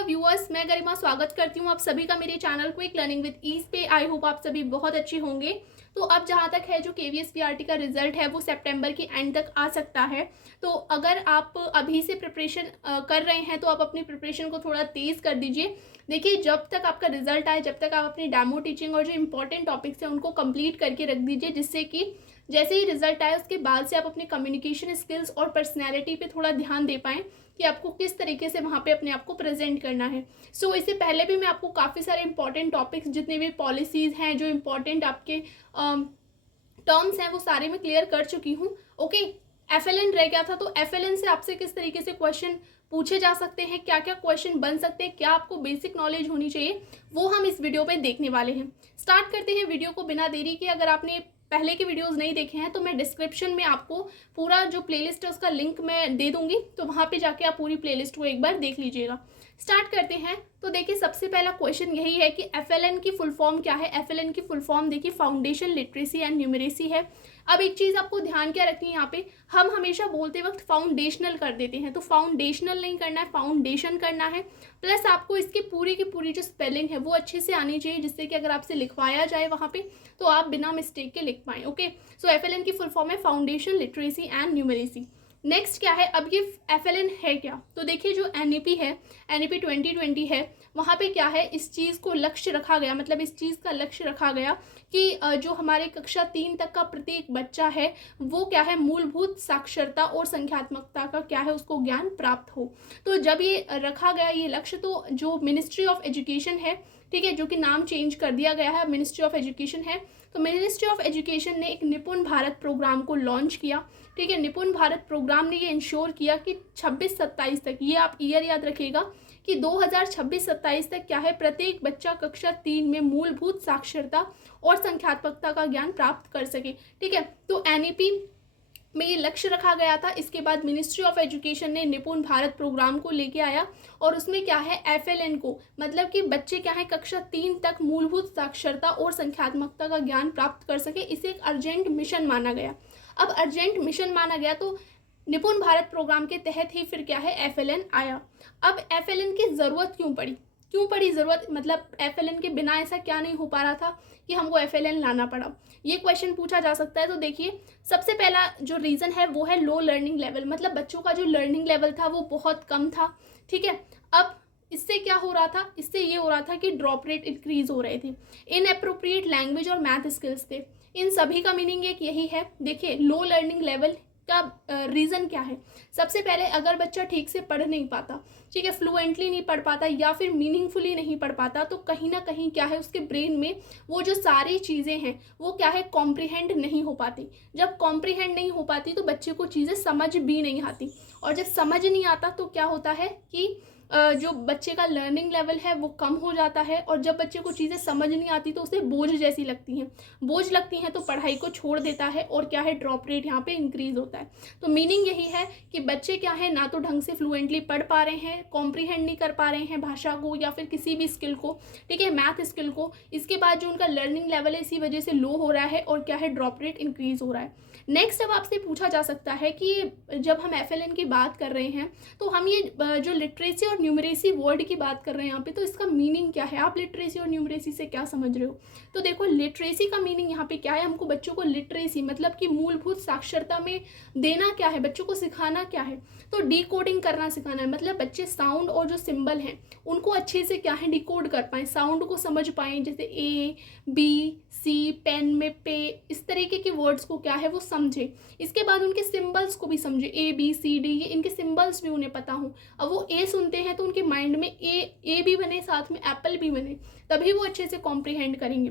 Dear viewers, मैं गरिमा स्वागत करती हूँ आप सभी का मेरे channel quick learning with ease पे। आई होप आप सभी बहुत अच्छे होंगे। तो अब जहाँ तक है जो केवीएस पीआरटी का रिजल्ट है वो सितंबर के एंड तक आ सकता है। तो अगर आप अभी से प्रिपरेशन कर रहे हैं तो आप अपनी प्रिपरेशन को थोड़ा तेज़ कर दीजिए। देखिए, जब तक आपका रिजल्ट आए जब तक आप अपनी डेमो टीचिंग और जो इंपॉर्टेंट टॉपिक्स हैं उनको कंप्लीट करके रख दीजिए, जिससे कि जैसे ही रिजल्ट आए उसके बाद से आप अपने कम्युनिकेशन स्किल्स और पर्सनैलिटी पे थोड़ा ध्यान दे पाएँ कि आपको किस तरीके से वहाँ पे अपने आप को प्रेजेंट करना है। सो इससे पहले भी मैं आपको काफ़ी सारे इंपॉर्टेंट टॉपिक्स, जितने भी पॉलिसीज़ हैं, जो इंपॉर्टेंट आपके टर्म्स हैं, वो सारे मैं क्लियर कर चुकी हूँ। ओके, एफएलएन रह गया था, तो एफएलएन से आपसे किस तरीके से क्वेश्चन पूछे जा सकते हैं, क्या क्या क्वेश्चन बन सकते हैं, क्या आपको बेसिक नॉलेज होनी चाहिए, वो हम इस वीडियो में देखने वाले हैं। स्टार्ट करते हैं वीडियो को बिना देरी के। अगर आपने पहले के वीडियोस नहीं देखे हैं तो मैं डिस्क्रिप्शन में आपको पूरा जो प्लेलिस्ट है उसका लिंक मैं दे दूंगी, तो वहाँ पे जाके आप पूरी प्लेलिस्ट को एक बार देख लीजिएगा। स्टार्ट करते हैं। तो देखिए, सबसे पहला क्वेश्चन यही है कि एफएलएन की फुल फॉर्म क्या है। एफएलएन की फुल फॉर्म देखिए फाउंडेशन लिटरेसी एंड न्यूमरेसी है। अब एक चीज़ आपको ध्यान क्या रखनी है, यहाँ पे हम हमेशा बोलते वक्त फाउंडेशनल कर देते हैं, तो फाउंडेशनल नहीं करना है, फाउंडेशन करना है। प्लस आपको इसकी पूरी की पूरी जो स्पेलिंग है वो अच्छे से आनी चाहिए, जिससे कि अगर आपसे लिखवाया जाए वहाँ पे तो आप बिना मिस्टेक के लिख पाएँ। ओके, सो एफएलएन की फुल फॉर्म है foundation literacy and numeracy. Next क्या है, अब ये एफएलएन है क्या, तो देखिए जो एनईपी है, एनईपी 2020 है, वहाँ पे क्या है, इस चीज़ को लक्ष्य रखा गया, मतलब इस चीज़ का लक्ष्य रखा गया कि जो हमारे कक्षा 3 तक का प्रत्येक बच्चा है वो क्या है, मूलभूत साक्षरता और संख्यात्मकता का क्या है, उसको ज्ञान प्राप्त हो। तो जब ये रखा गया ये लक्ष्य, तो जो मिनिस्ट्री ऑफ एजुकेशन है, ठीक है, जो कि नाम चेंज कर दिया गया है, मिनिस्ट्री ऑफ एजुकेशन है, तो मिनिस्ट्री ऑफ एजुकेशन ने एक निपुण भारत प्रोग्राम को लॉन्च किया। ठीक है, निपुण भारत प्रोग्राम ने ये इंश्योर किया कि 26-27 तक, ये आप ईयर याद रखिएगा कि 2026-27 तक क्या है, प्रत्येक बच्चा कक्षा 3 में मूलभूत साक्षरता और संख्यात्मकता का ज्ञान प्राप्त कर सके। ठीक है, तो एनईपी में ये लक्ष्य रखा गया था। इसके बाद मिनिस्ट्री ऑफ एजुकेशन ने निपुण भारत प्रोग्राम को लेके आया और उसमें क्या है, एफएलएन को, मतलब कि बच्चे क्या है कक्षा 3 तक मूलभूत साक्षरता और संख्यात्मकता का ज्ञान प्राप्त कर सके, इसे एक अर्जेंट मिशन माना गया। अब अर्जेंट मिशन माना गया तो निपुण भारत प्रोग्राम के तहत ही फिर क्या है, एफएलएन आया। अब एफएलएन की ज़रूरत क्यों पड़ी ज़रूरत, मतलब एफएलएन के बिना ऐसा क्या नहीं हो पा रहा था कि हमको एफएलएन लाना पड़ा, ये क्वेश्चन पूछा जा सकता है। तो देखिए, सबसे पहला जो रीज़न है वो है लो लर्निंग लेवल, मतलब बच्चों का जो लर्निंग लेवल था वो बहुत कम था। ठीक है, अब इससे क्या हो रहा था, इससे ये हो रहा था कि ड्रॉप रेट इंक्रीज हो रहे थे, इनएप्रोप्रिएट लैंग्वेज और मैथ स्किल्स थे। इन सभी का मीनिंग एक यही है। देखिए, लो लर्निंग लेवल का रीज़न क्या है, सबसे पहले अगर बच्चा ठीक से पढ़ नहीं पाता, ठीक है, फ्लुएंटली नहीं पढ़ पाता या फिर मीनिंगफुली नहीं पढ़ पाता, तो कहीं ना कहीं क्या है, उसके ब्रेन में वो जो सारी चीज़ें हैं वो क्या है, कॉम्प्रिहेंड नहीं हो पाती। जब कॉम्प्रिहेंड नहीं हो पाती तो बच्चे को चीज़ें समझ भी नहीं आती, और जब समझ नहीं आता तो क्या होता है कि जो बच्चे का लर्निंग लेवल है वो कम हो जाता है, और जब बच्चे को चीज़ें समझ नहीं आती तो उसे बोझ जैसी लगती हैं, बोझ लगती हैं तो पढ़ाई को छोड़ देता है, और क्या है, ड्रॉप रेट यहाँ पे इंक्रीज होता है। तो मीनिंग यही है कि बच्चे क्या है, ना तो ढंग से फ्लुएंटली पढ़ पा रहे हैं, कॉम्प्रिहेंड नहीं कर पा रहे हैं भाषा को या फिर किसी भी स्किल को, ठीक है, मैथ स्किल को। इसके बाद जो उनका लर्निंग लेवल है इसी वजह से लो हो रहा है, और क्या है, ड्रॉप रेट इंक्रीज हो रहा है। नेक्स्ट, अब आपसे पूछा जा सकता है कि जब हम एफएलएन की बात कर रहे हैं तो हम ये जो लिटरेसी और न्यूमरेसी वर्ड की बात कर रहे हैं यहाँ पे, तो इसका मीनिंग क्या है, आप लिटरेसी और न्यूमरेसी से क्या समझ रहे हो। तो देखो, लिटरेसी का मीनिंग यहाँ पे क्या है, हमको बच्चों को लिटरेसी मतलब कि मूलभूत साक्षरता में देना क्या है, बच्चों को सिखाना क्या है, तो डिकोडिंग करना सिखाना है। मतलब बच्चे साउंड और जो सिंबल हैं उनको अच्छे से क्या है, डिकोड कर पाएँ, साउंड को समझ पाएँ, जैसे ए बी सी, पेन में पे, इस तरीके के वर्ड्स को क्या है वो समझे। इसके बाद उनके सिंबल्स को भी समझे, ए बी सी डी, ये इनके सिंबल्स भी उन्हें पता हो। अब वो ए सुनते हैं तो उनके माइंड में ए भी बने, साथ में एप्पल भी बने, तभी वो अच्छे से कॉम्प्रिहेंड करेंगे।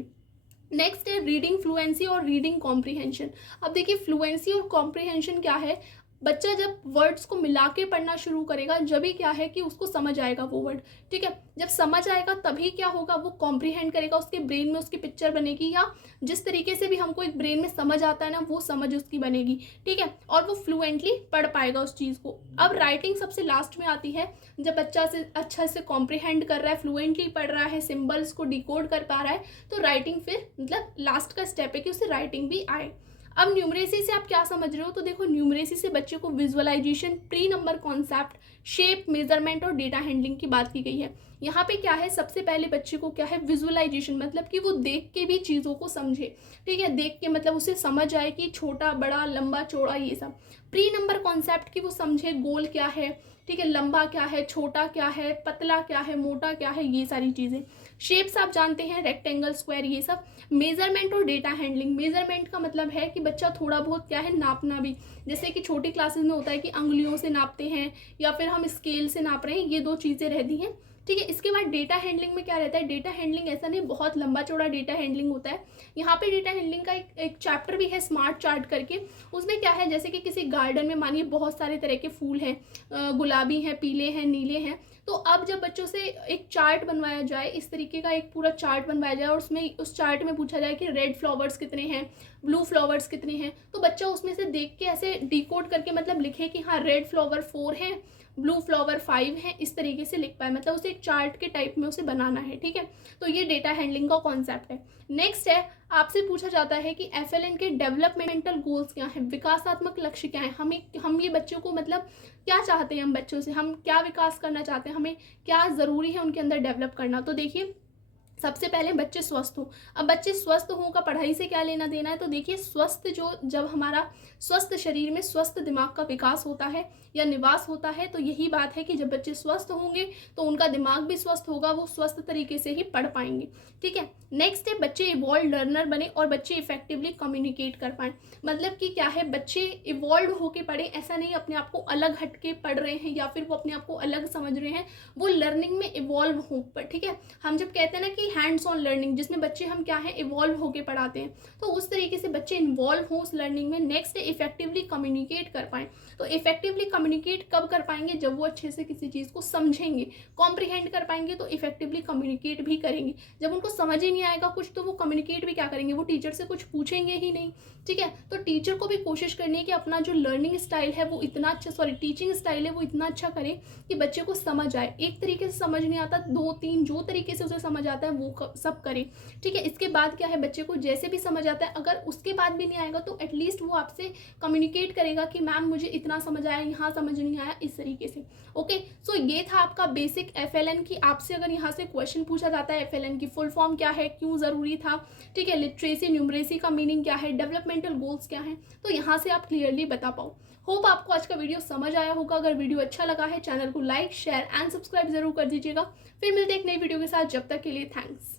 नेक्स्ट है रीडिंग फ्लुएंसी और रीडिंग कॉम्प्रिहेंशन। अब देखिए, फ्लुएंसी और कॉम्प्रिहेंशन क्या है, बच्चा जब वर्ड्स को मिला के पढ़ना शुरू करेगा जब भी क्या है कि उसको समझ आएगा वो वर्ड। ठीक है, जब समझ आएगा तभी क्या होगा, वो कॉम्प्रिहेंड करेगा, उसके ब्रेन में उसकी पिक्चर बनेगी, या जिस तरीके से भी हमको एक ब्रेन में समझ आता है ना वो समझ उसकी बनेगी। ठीक है, और वो फ्लुएंटली पढ़ पाएगा उस चीज़ को। अब राइटिंग सबसे लास्ट में आती है, जब बच्चा से अच्छा से कॉम्प्रिहेंड कर रहा है, फ्लुएंटली पढ़ रहा है, सिम्बल्स को डिकोड कर पा रहा है, तो राइटिंग फिर मतलब लास्ट का स्टेप है कि उसे राइटिंग भी आए। अब न्यूमरेसी से आप क्या समझ रहे हो, तो देखो न्यूमरेसी से बच्चे को visualization, pre number concept, shape, measurement और डेटा हैंडलिंग की बात की गई है। यहाँ पे क्या है, सबसे पहले बच्चे को क्या है, विजुअलाइजेशन, मतलब कि वो देख के भी चीज़ों को समझे, ठीक है, देख के मतलब उसे समझ आए कि छोटा बड़ा लंबा चौड़ा ये सब। प्री नंबर कॉन्सेप्ट की वो समझे गोल क्या है, ठीक है, लंबा क्या है, छोटा क्या है, पतला क्या है, मोटा क्या है, ये सारी चीज़ें। शेप्स आप जानते हैं, रेक्टेंगल, स्क्वायर, ये सब। मेजरमेंट और डेटा हैंडलिंग, मेजरमेंट का मतलब है कि बच्चा थोड़ा बहुत क्या है, नापना भी, जैसे कि छोटी क्लासेस में होता है कि अंगुलियों से नापते हैं या फिर हम स्केल से नाप रहे हैं, ये दो चीज़ें रहती हैं, ठीक है। इसके बाद डेटा हैंडलिंग में क्या रहता है, डेटा हैंडलिंग ऐसा नहीं बहुत लंबा चौड़ा डेटा हैंडलिंग होता है। यहाँ पे डेटा हैंडलिंग का एक चैप्टर भी है स्मार्ट चार्ट करके। उसमें क्या है, जैसे कि किसी गार्डन में मानिए बहुत सारे तरह के फूल हैं, गुलाबी हैं, पीले हैं, नीले हैं, तो अब जब बच्चों से एक चार्ट बनवाया जाए, इस तरीके का एक पूरा चार्ट बनवाया जाए और उसमें उस चार्ट में पूछा जाए कि रेड फ्लावर्स कितने हैं, ब्लू फ्लावर्स कितने हैं, तो बच्चा उसमें से देख के ऐसे डिकोड करके मतलब लिखे कि हाँ रेड फ्लावर 4 है, ब्लू फ्लावर 5 है, इस तरीके से लिख पाए, मतलब उसे एक चार्ट के टाइप में उसे बनाना है, ठीक है। तो ये डेटा हैंडलिंग का कॉन्सेप्ट है। नेक्स्ट है, आपसे पूछा जाता है कि एफएलएन के डेवलपमेंटल गोल्स क्या हैं, विकासात्मक लक्ष्य क्या है, हम ये बच्चों को मतलब क्या चाहते हैं, हम बच्चों से हम क्या विकास करना चाहते हैं, हमें क्या ज़रूरी है उनके अंदर डेवलप करना। तो देखिए सबसे पहले बच्चे स्वस्थ हो। अब बच्चे स्वस्थ हों का पढ़ाई से क्या लेना देना है, तो देखिए स्वस्थ जो जब हमारा स्वस्थ शरीर में स्वस्थ दिमाग का विकास होता है या निवास होता है, तो यही बात है कि जब बच्चे स्वस्थ होंगे तो उनका दिमाग भी स्वस्थ होगा, वो स्वस्थ तरीके से ही पढ़ पाएंगे, ठीक है। नेक्स्ट है, बच्चे इवॉल्व लर्नर बने और बच्चे इफेक्टिवली कम्युनिकेट कर पाएँ। मतलब कि क्या है, बच्चे इवॉल्व होके पढ़े, ऐसा नहीं अपने आप को अलग हट के पढ़ रहे हैं या फिर वो अपने आप को अलग समझ रहे हैं, वो लर्निंग में इवॉल्व हो, ठीक है। हम जब कहते हैं ना कि हैंड्स ऑन लर्निंग, जिसमें बच्चे हम क्या है, इवॉल्व होके पढ़ाते हैं, तो उस तरीके से बच्चे इन्वॉल्व हों उस लर्निंग में। नेक्स्ट है, इफेक्टिवली कम्युनिकेट कर पाएँ। तो इफेक्टिवली कम्युनिकेट कब कर पाएंगे, जब वो अच्छे से किसी चीज़ को समझेंगे, कॉम्प्रिहेंड कर पाएंगे, तो इफेक्टिवली कम्युनिकेट भी करेंगे। जब उनको समझ ही नहीं आएगा कुछ, तो वो कम्युनिकेट भी क्या करेंगे, वो टीचर से कुछ पूछेंगे ही नहीं, ठीक है। तो टीचर को भी कोशिश करनी है कि अपना जो लर्निंग स्टाइल है वो इतना अच्छा, टीचिंग स्टाइल है वो इतना अच्छा करे कि बच्चे को समझ आए। एक तरीके से समझ नहीं आता, 2-3 जो तरीके से उसे समझ आता है वो सब करे, ठीक है। इसके बाद क्या है, बच्चे को जैसे भी समझ आता है, अगर उसके बाद भी नहीं आएगा तो एटलीस्ट वो आपसे कम्युनिकेट करेगा कि मैम मुझे इतना समझ आया, यहाँ समझ नहीं आया, इस तरीके से। ओके, सो ये था आपका बेसिक एफएलएन की। आपसे अगर यहाँ से क्वेश्चन पूछा जाता है एफएलएन की फुल फॉर्म क्या है, क्यों ज़रूरी था, ठीक है, लिटरेसी न्यूमरेसी का मीनिंग क्या है, डेवलपमेंटल गोल्स क्या हैं, तो यहाँ से आप क्लियरली बता पाओ। होप आपको आज का वीडियो समझ आया होगा। अगर वीडियो अच्छा लगा है, चैनल को लाइक, शेयर एंड सब्सक्राइब जरूर कर दीजिएगा। फिर मिलते हैं एक नई वीडियो के साथ, जब तक के लिए थैंक्स।